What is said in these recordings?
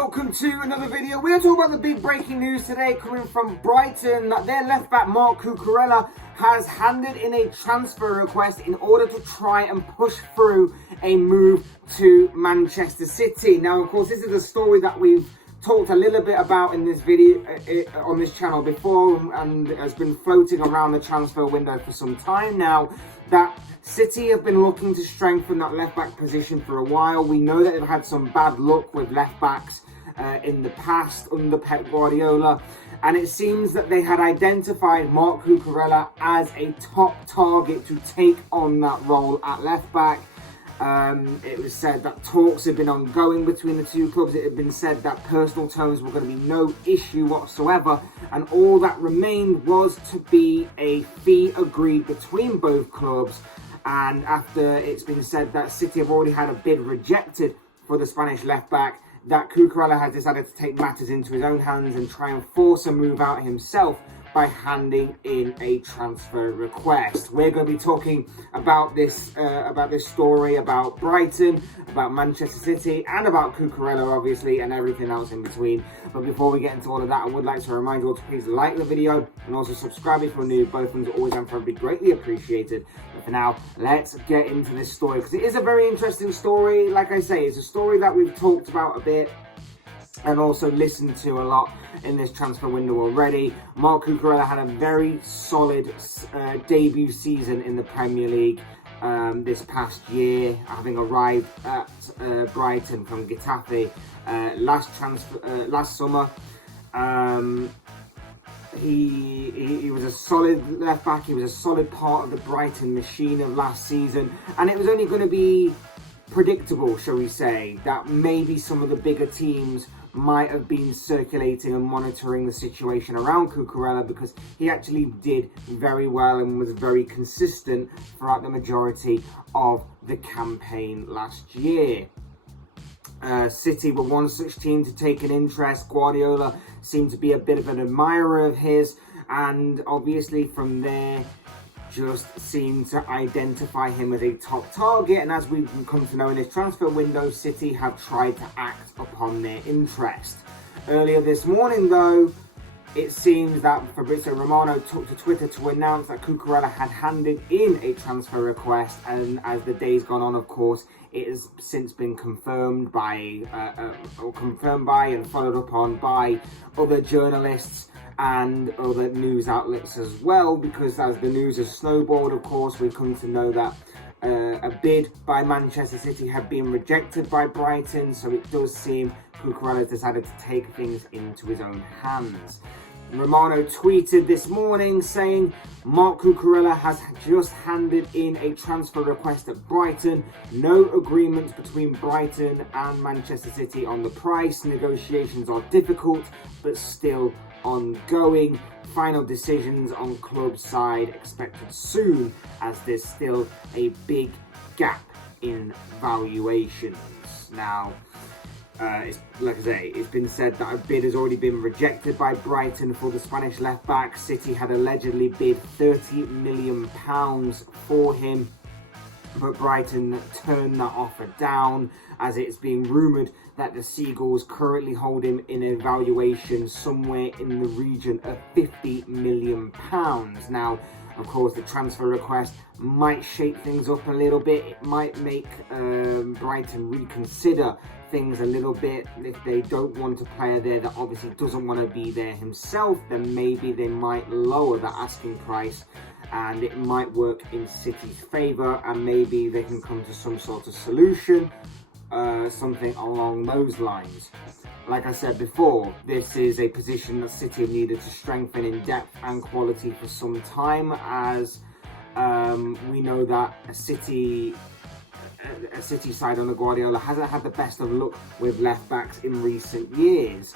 welcome to another video. We're talking about the big breaking news today coming from Brighton that their left back Marc Cucurella has handed in a transfer request in order to try and push through a move to Manchester City. Now, of course, this is a story that we've talked a little bit about in this video on this channel before, and has been floating around the transfer window for some time now, that City have been looking to strengthen that left back position for a while. We know that they've had some bad luck with left backs in the past under Pep Guardiola, and it seems that they had identified Marc Cucurella as a top target to take on that role at left back. It was said that talks had been ongoing between the two clubs. It had been said that personal terms were going to be no issue whatsoever, and all that remained was to be a fee agreed between both clubs. And after it's been said that City have already had a bid rejected for the Spanish left back, that Cucurella has decided to take matters into his own hands and try and force a move out himself by handing in a transfer request. We're going to be talking about this story, about Brighton, about Manchester City, and about Cucurella, obviously, and everything else in between. But before we get into all of that, I would like to remind you all to please like the video and also subscribe if you're new. Both things are always and forever be greatly appreciated. But for now, let's get into this story, because it is a very interesting story. Like I say, it's a story that we've talked about a bit and also listened to a lot in this transfer window already. Marc Cucurella had a very solid debut season in the Premier League this past year, having arrived at Brighton from Getafe last summer. He was a solid left back. He was a solid part of the Brighton machine of last season, and it was only going to be predictable, shall we say, that maybe some of the bigger teams might have been circulating and monitoring the situation around Cucurella, because he actually did very well and was very consistent throughout the majority of the campaign last year. City were one such team to take an interest. Guardiola seemed to be a bit of an admirer of his, and obviously from there just seemed to identify him as a top target. And as we've come to know in this transfer window, City have tried to act upon their interest. Earlier this morning, though, it seems that Fabrizio Romano took to Twitter to announce that Cucurella had handed in a transfer request, and as the day's gone on, of course, it has since been confirmed by and followed up on by other journalists and other news outlets as well, because as the news has snowballed, of course, we've come to know that a bid by Manchester City had been rejected by Brighton, so it does seem Cucurella has decided to take things into his own hands. Romano tweeted this morning saying, Marc Cucurella has just handed in a transfer request at Brighton. No agreement between Brighton and Manchester City on the price. Negotiations are difficult, but still ongoing. Final decisions on club side expected soon, as there's still a big gap in valuations. Now, like I say, it's been said that a bid has already been rejected by Brighton for the Spanish left back. City had allegedly bid £30 million for him, but Brighton turned that offer down, as it's being rumoured that the Seagulls currently hold him in a valuation somewhere in the region of £50 million. Now, of course, the transfer request might shake things up a little bit. It might make Brighton reconsider things a little bit. If they don't want a player there that obviously doesn't want to be there himself, then maybe they might lower the asking price, and it might work in City's favour, and maybe they can come to some sort of solution, something along those lines. Like I said before, this is a position that City have needed to strengthen in depth and quality for some time, as we know that a City side under Guardiola hasn't had the best of luck with left backs in recent years.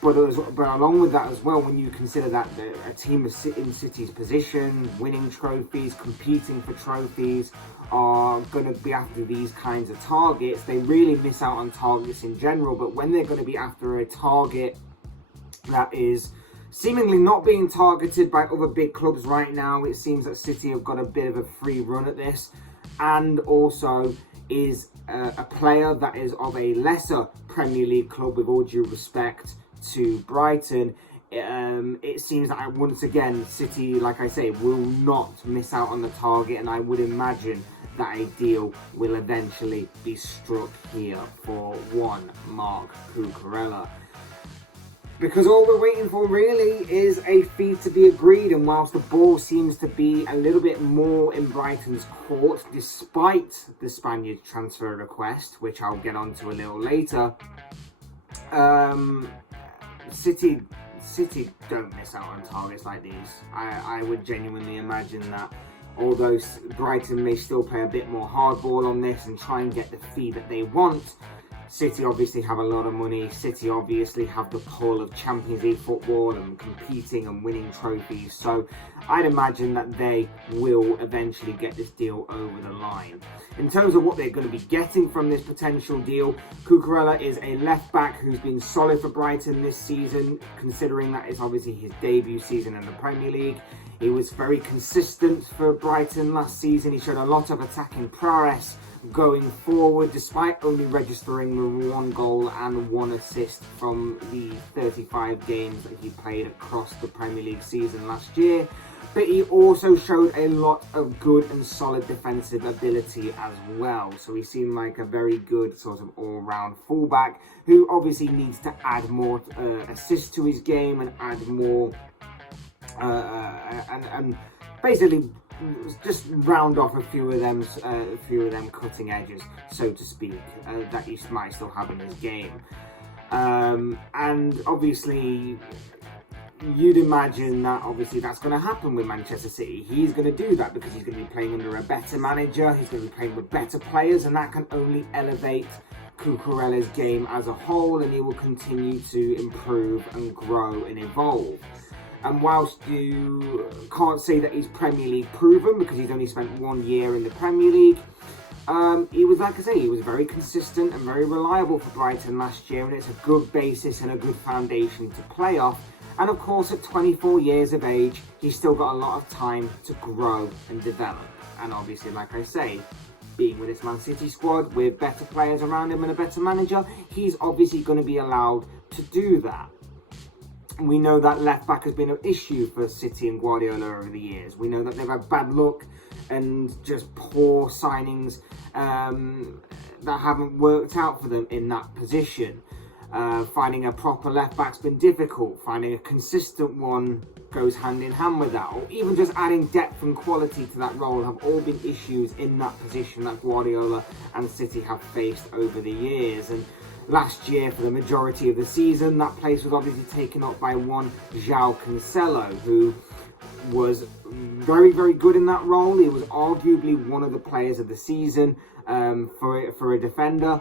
But along with that as well, when you consider that a team in City's position, winning trophies, competing for trophies, are going to be after these kinds of targets, they really miss out on targets in general. But when they're going to be after a target that is seemingly not being targeted by other big clubs right now, it seems that City have got a bit of a free run at this. And also, is a player that is of a lesser Premier League club, with all due respect to Brighton. It seems that once again City, like I say, will not miss out on the target, and I would imagine that a deal will eventually be struck here for one Marc Cucurella. Because all we're waiting for really is a fee to be agreed, and whilst the ball seems to be a little bit more in Brighton's court, despite the Spaniard's transfer request, which I'll get onto a little later, City don't miss out on targets like these. I would genuinely imagine that although Brighton may still play a bit more hardball on this and try and get the fee that they want, City obviously have a lot of money. City obviously have the pull of Champions League football and competing and winning trophies. So I'd imagine that they will eventually get this deal over the line. In terms of what they're going to be getting from this potential deal, Cucurella is a left back who's been solid for Brighton this season, considering that it's obviously his debut season in the Premier League. He was very consistent for Brighton last season. He showed a lot of attacking prowess going forward, despite only registering 1 goal and 1 assist from the 35 games that he played across the Premier League season last year. But he also showed a lot of good and solid defensive ability as well. So he seemed like a very good sort of all-round fullback who obviously needs to add more assists to his game and add more and basically just round off a few of them cutting edges, so to speak, that he might still have in his game. And obviously you'd imagine that obviously that's going to happen with Manchester City. He's going to do that because he's going to be playing under a better manager, he's going to be playing with better players, and that can only elevate Cucurella's game as a whole, and he will continue to improve and grow and evolve. And whilst you can't say that he's Premier League proven because he's only spent 1 year in the Premier League, he was, like I say, he was very consistent and very reliable for Brighton last year, and it's a good basis and a good foundation to play off. And of course, at 24 years of age, he's still got a lot of time to grow and develop. And obviously, like I say, being with this Man City squad with better players around him and a better manager, he's obviously going to be allowed to do that. We know that left back has been an issue for City and Guardiola over the years. We know that they've had bad luck and just poor signings that haven't worked out for them in that position. Finding a proper left back's been difficult. Finding a consistent one goes hand in hand with that. Or even just adding depth and quality to that role have all been issues in that position that Guardiola and City have faced over the years. And last year, for the majority of the season, that place was obviously taken up by one João Cancelo, who was very, very good in that role. He was arguably one of the players of the season for a defender.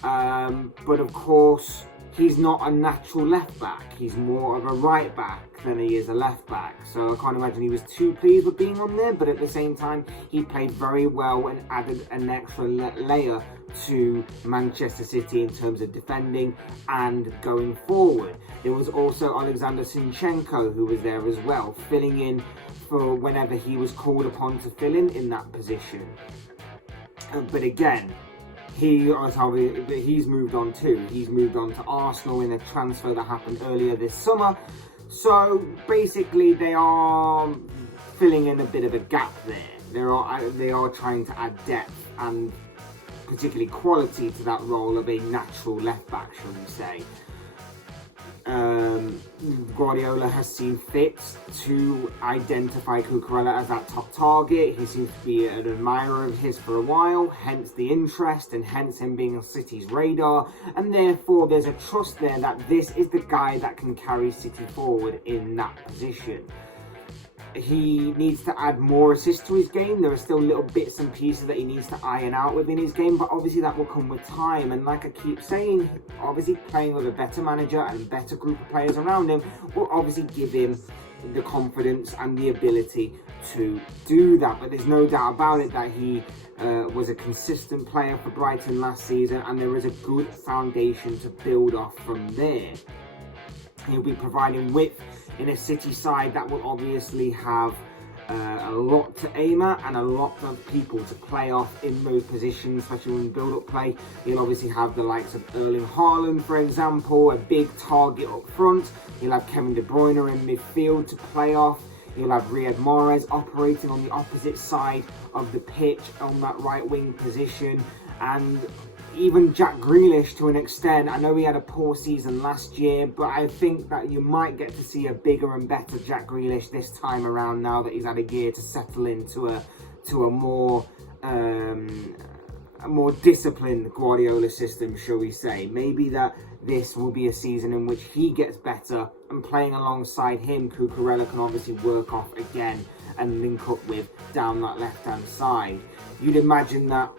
But of course, he's not a natural left back. He's more of a right back than he is a left back. So I can't imagine he was too pleased with being on there, but at the same time, he played very well and added an extra layer to Manchester City in terms of defending and going forward. There was also Alexander Zinchenko who was there as well, filling in for whenever he was called upon to fill in that position. But again, he's moved on too. He's moved on to Arsenal in a transfer that happened earlier this summer. So basically, they are filling in a bit of a gap there. They are trying to add depth and particularly quality to that role of a natural left back, shall we say. Guardiola has seen fit to identify Cucurella as that top target. He seems to be an admirer of his for a while, hence the interest and hence him being on City's radar, and therefore there's a trust there that this is the guy that can carry City forward in that position. He needs to add more assists to his game. There are still little bits and pieces that he needs to iron out within his game, but obviously that will come with time. And like I keep saying, obviously playing with a better manager and a better group of players around him will obviously give him the confidence and the ability to do that. But there's no doubt about it that he was a consistent player for Brighton last season, and there is a good foundation to build off from there. He'll be providing width in a City side that will obviously have a lot to aim at and a lot of people to play off in those positions, especially in build-up play. You'll obviously have the likes of Erling Haaland, for example, a big target up front. You'll have Kevin De Bruyne in midfield to play off. You'll have Riyad Mahrez operating on the opposite side of the pitch on that right wing position, and even Jack Grealish to an extent. I know he had a poor season last year, but I think that you might get to see a bigger and better Jack Grealish this time around now that he's had a year to settle into a more disciplined Guardiola system, shall we say. Maybe that this will be a season in which he gets better, and playing alongside him, Cucurella can obviously work off again and link up with down that left-hand side. You'd imagine that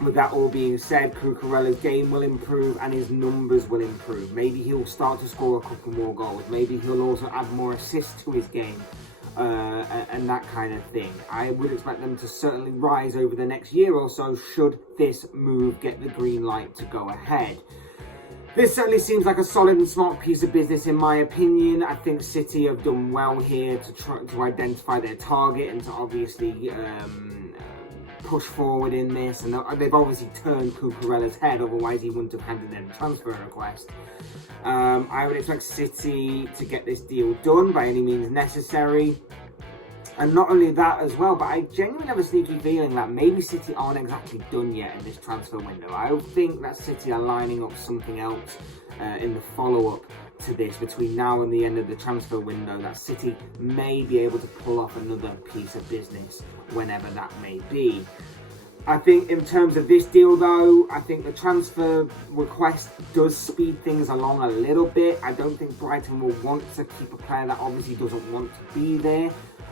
with that all being said, Cucurella's game will improve and his numbers will improve. Maybe he'll start to score a couple more goals. Maybe he'll also add more assists to his game and that kind of thing. I would expect them to certainly rise over the next year or so should this move get the green light to go ahead. This certainly seems like a solid and smart piece of business in my opinion. I think City have done well here to try to identify their target and to obviously push forward in this, and they've obviously turned Cucurella's head, otherwise he wouldn't have handed in a transfer request. I would expect City to get this deal done by any means necessary. And not only that as well, but I genuinely have a sneaky feeling that maybe City aren't exactly done yet in this transfer window. I think that City are lining up something else in the follow-up to this between now and the end of the transfer window, that City may be able to pull off another piece of business whenever that may be. I think in terms of this deal though, I think the transfer request does speed things along a little bit. I don't think Brighton will want to keep a player that obviously doesn't want to be there.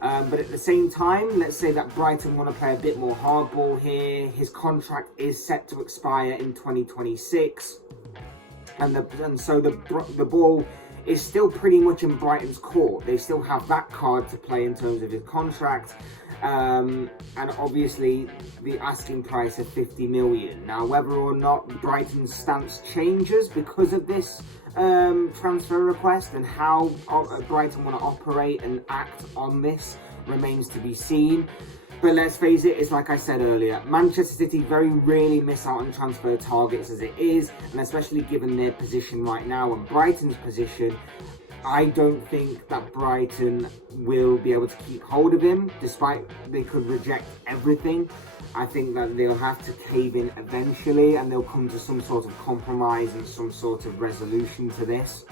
But at the same time, let's say that Brighton want to play a bit more hardball here. His contract is set to expire in 2026. And so the ball is still pretty much in Brighton's court. They still have that card to play in terms of his contract. And obviously the asking price of 50 million. Now, whether or not Brighton's stance changes because of this transfer request and how Brighton want to operate and act on this remains to be seen. But let's face it, it's like I said earlier, Manchester City very rarely miss out on transfer targets as it is, and especially given their position right now and Brighton's position, I don't think that Brighton will be able to keep hold of him, despite they could reject everything. I think that they'll have to cave in eventually and they'll come to some sort of compromise and some sort of resolution to this.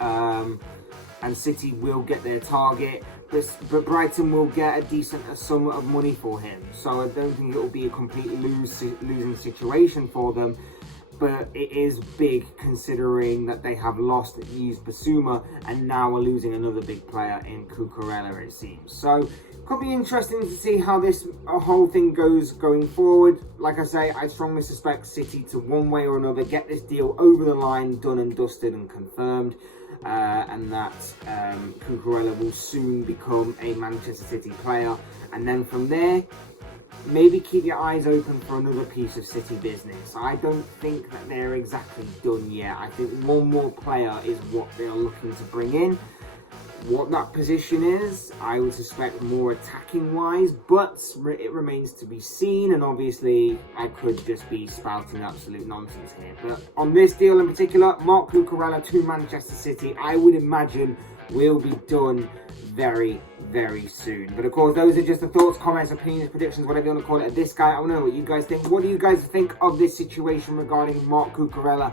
And City will get their target, but Brighton will get a decent sum of money for him. So I don't think it will be a completely losing situation for them. But it is big considering that they have lost Yves Bissouma and now are losing another big player in Cucurella, it seems. So could be interesting to see how this whole thing goes going forward. Like I say, I strongly suspect City to one way or another get this deal over the line, done and dusted and confirmed. And that Cucurella will soon become a Manchester City player. And then from there, maybe keep your eyes open for another piece of City business. I don't think that they're exactly done yet. I think one more player is what they're looking to bring in. What that position is, I would suspect more attacking wise, but it remains to be seen, and obviously I could just be spouting absolute nonsense here. But on this deal in particular, Marc Cucurella to Manchester City, I would imagine will be done very, very soon. But of course, those are just the thoughts, comments, opinions, predictions, whatever you want to call it at this guy. I want to know what you guys think. What do you guys think of this situation regarding Marc Cucurella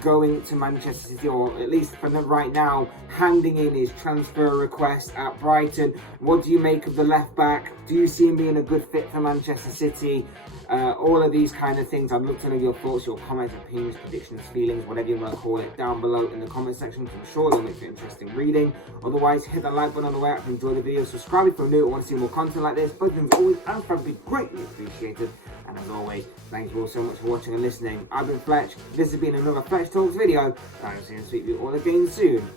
going to Manchester City, or at least for right now, handing in his transfer request at Brighton? What do you make of the left back? Do you see him being a good fit for Manchester City? All of these kind of things. I'd love to know your thoughts, your comments, opinions, predictions, feelings, whatever you want to call it, down below in the comment section. I'm sure they'll make for interesting reading. Otherwise, hit that like button on the way out if you enjoyed the video. Subscribe if you're new or want to see more content like this. Both things always and would be greatly appreciated. And as always, thank you all so much for watching and listening. I've been Fletch. This has been another Fletch Talks video. And I'll see you and speak to you all again soon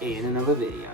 in another video.